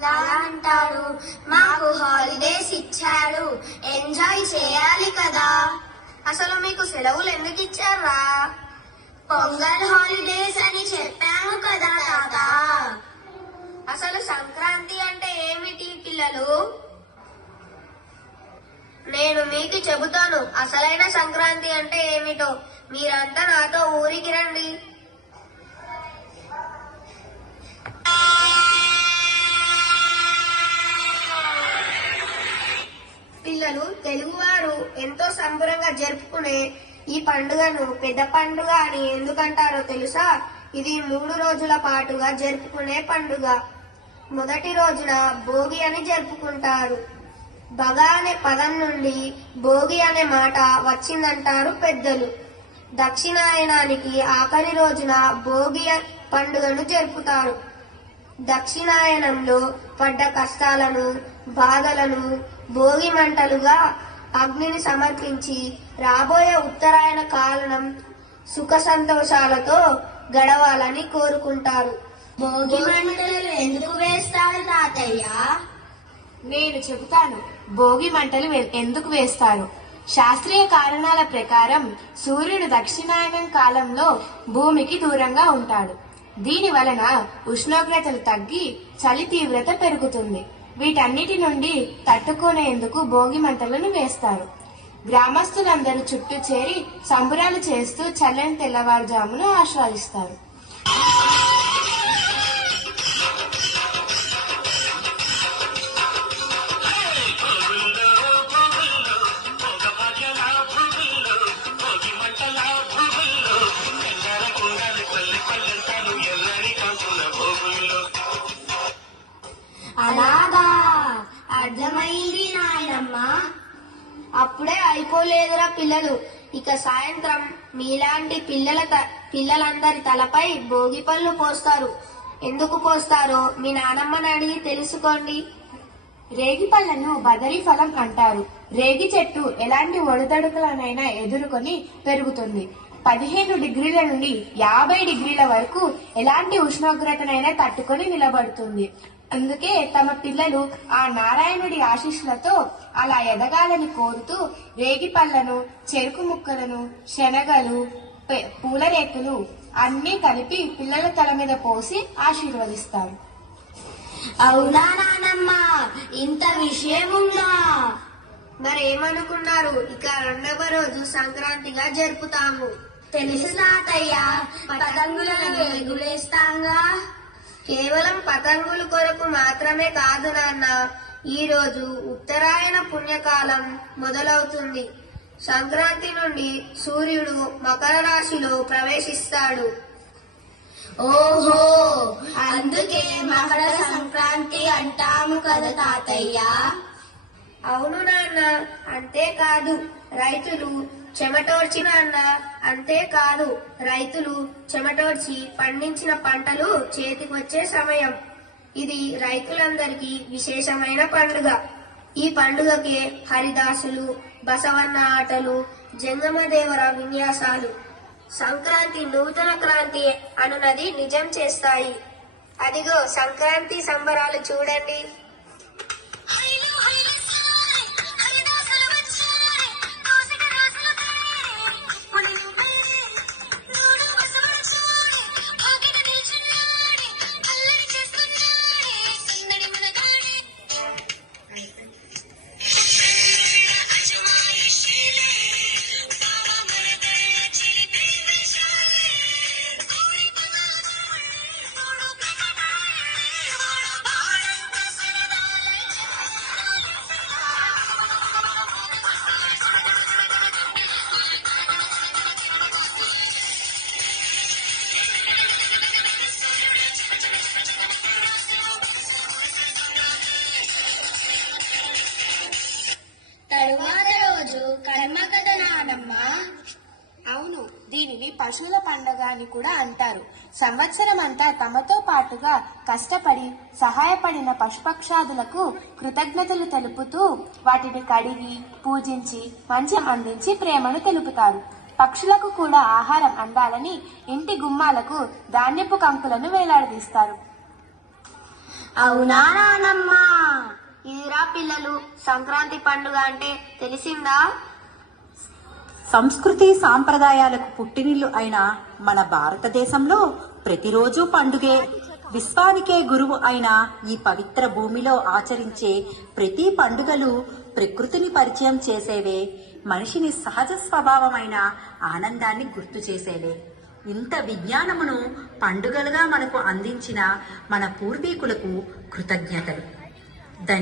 అలా అంటారు. మాకు హాలిడేస్ ఇచ్చారు, ఎంజాయ్ చేయాలి కదా. అసలు మీకు సెలవులు ఎందుకు ఇచ్చారా? పొంగల్ హాలిడేస్ అని చెప్పాను కదా తాత. అసలు సంక్రాంతి అంటే ఏమిటి పిల్లలు? నేను మీకు చెబుతాను అసలైన సంక్రాంతి అంటే ఏమిటో. మీరంతా నాతో ఊరికి రండి. పిల్లలు, తెలుగువారు ఎంతో సంబరంగా జరుపుకునే ఈ పండుగను పెద్ద పండుగ అని ఎందుకంటారో తెలుసా? ఇది 3 రోజుల పాటుగా జరుపుకునే పండుగ. మొదటి రోజున భోగి అని జరుపుకుంటారు. బగ అనే పదం నుండి భోగి అనే మాట వచ్చిందంటారు పెద్దలు. దక్షిణాయనానికి ఆఖరి రోజున భోగి పండుగను జరుపుతారు. దక్షిణాయనంలో పడ్డ కష్టాలను, బాధలను భోగి మంటలుగా అగ్నిని సమర్పించి రాబోయే ఉత్తరాయణ కాలం సుఖ సంతోషాలతో గడవాలని కోరుకుంటారు. భోగి మంటలు ఎందుకు వేస్తారు తాతయ్య? నేను చెబుతాను భోగి మంటలు ఎందుకు వేస్తారు. శాస్త్రీయ కారణాల ప్రకారం సూర్యుడు దక్షిణాయనం కాలంలో భూమికి దూరంగా ఉంటాడు. దీని వలన ఉష్ణోగ్రతలు తగ్గి చలి తీవ్రత పెరుగుతుంది. వీటన్నిటి నుండి తట్టుకునేందుకు భోగి మంటలను వేస్తారు. గ్రామస్తులందరూ చుట్టూ చేరి సంబురాలు చేస్తూ చల్లని తెల్లవారుజామును ఆస్వాదిస్తారు. అలాగా, అర్థమైంది నాయనమ్మ. అప్పుడే అయిపోలేదురా పిల్లలు. ఇక సాయంత్రం మీలాంటి పిల్లలందరి తలపై భోగి పళ్ళు పోస్తారు. ఎందుకు పోస్తారో మీ నానమ్మని అడిగి తెలుసుకోండి. రేగి పళ్లను బదరీ ఫలం అంటారు. రేగి చెట్టు ఎలాంటి ఒడిదడుకులనైనా ఎదుర్కొని పెరుగుతుంది. 15 డిగ్రీల నుండి 50 డిగ్రీల వరకు ఎలాంటి ఉష్ణోగ్రతనైనా తట్టుకొని నిలబడుతుంది. అందుకే తమ పిల్లలు ఆ నారాయణుడి ఆశీస్సులతో అలా ఎదగాలని కోరుతూ రేగి పళ్లను, చెరుకు ముక్కలను, శనగలు, పూల రేకులు అన్నీ కలిపి పిల్లల తల మీద పోసి ఆశీర్వదిస్తారు. అవునా నానమ్మ, ఇంత విషయం ఉందా? మరేమనుకున్నారు? ఇక 2వ రోజు సంక్రాంతిగా జరుపుతాము. తెలుసు తాతయ్య, పతంగులను ఎగురేస్తాంగా. కేవలం పతంగుల కొరకు మాత్రమే కాదు నాన్న. ఈ రోజు ఉత్తరాయణ పుణ్యకాలం మొదలవుతుంది. సంక్రాంతి నుండి సూర్యుడు మకర రాశిలో ప్రవేశిస్తాడు. ఓహో, అందుకే మకర సంక్రాంతి అంటాము కదా తాతయ్య. అవును నాన్న. అంతేకాదు రైతులు చెమటోడ్చి పండించిన పంటలు చేతికొచ్చే సమయం. ఇది రైతులందరికీ విశేషమైన పండుగ. ఈ పండుగకే హరిదాసులు, బసవన్న ఆటలు, జంగమదేవర విన్యాసాలు సంక్రాంతి నూతన క్రాంతి అనునది నిజం చేస్తాయి. అదిగో సంక్రాంతి సంబరాలు చూడండి. తరువాత రోజు కర్మ కదా నానమ్మ. అవును, దీనిని పశువుల పండుగ అని కూడా అంటారు. సంవత్సరం అంతా తమతో పాటుగా కష్టపడి సహాయపడిన పశుపక్షాదులకు కృతజ్ఞతలు తెలుపుతూ వాటిని కడిగి పూజించి మంచం అందించి ప్రేమను తెలుపుతారు. పక్షులకు కూడా ఆహారం అందాలని ఇంటి గుమ్మాలకు ధాన్యపు కంకులను వేలాడదీస్తారు. అవునా నానమ్మ? ఇదిరా పిల్లలు, సంక్రాంతి పండుగ అంటే తెలిసిందా? సంస్కృతి సాంప్రదాయాలకు పుట్టినిల్లు అయిన మన భారతదేశంలో ప్రతిరోజు పండుగే. విశ్వానికే గురువు అయిన ఈ పవిత్ర భూమిలో ఆచరించే ప్రతి పండుగలు ప్రకృతిని పరిచయం చేసేవే, మనిషిని సహజ స్వభావమైన ఆనందాన్ని గుర్తు చేసేవే. ఇంత విజ్ఞానమును పండుగలుగా మనకు అందించిన మన పూర్వీకులకు కృతజ్ఞతలు. ధన్యవాదాలు.